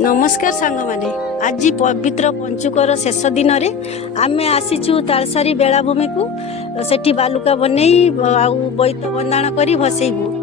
नमस्कार सांग माने आज पवित्र पंचुकर शेष दिन में आमे आसीचु तालसारी बेलाभूमि को सेठी बालुका बनई आउ बोईत बंदाण करी भसेबू।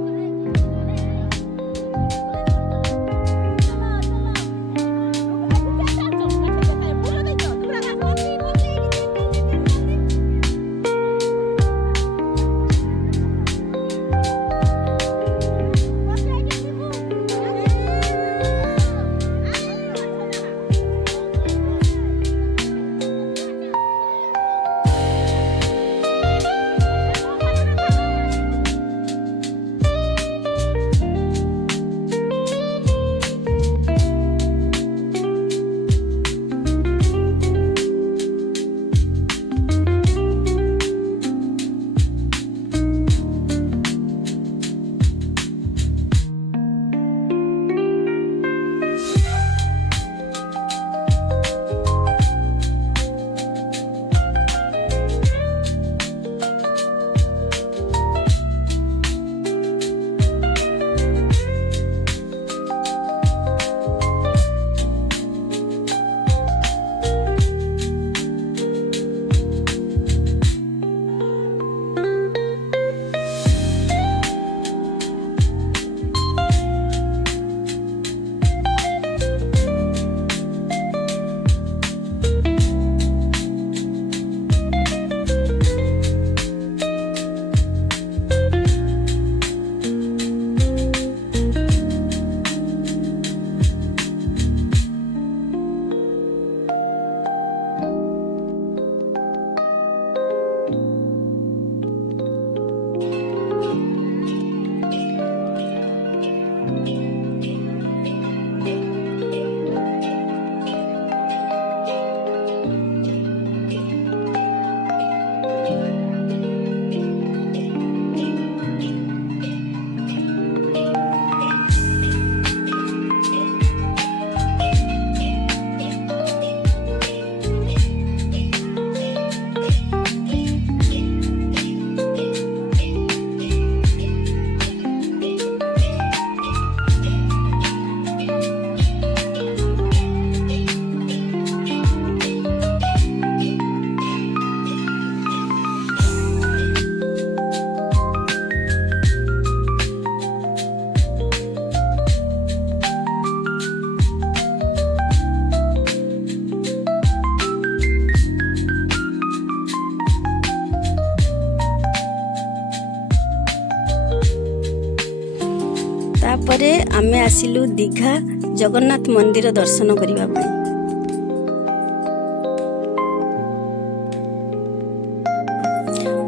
तापरे आमे आसिलु दीघा जगन्नाथ मंदिर दर्शन करिबा पई।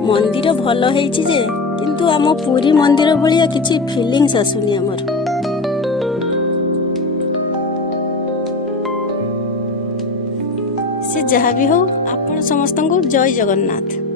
मंदिर भल हेछि जे किंतु आम पुरी मंदिर भलिया किछि फीलिंग्स आसुनी हमर। से जहाँ भी हो आपण समस्त को जय जगन्नाथ।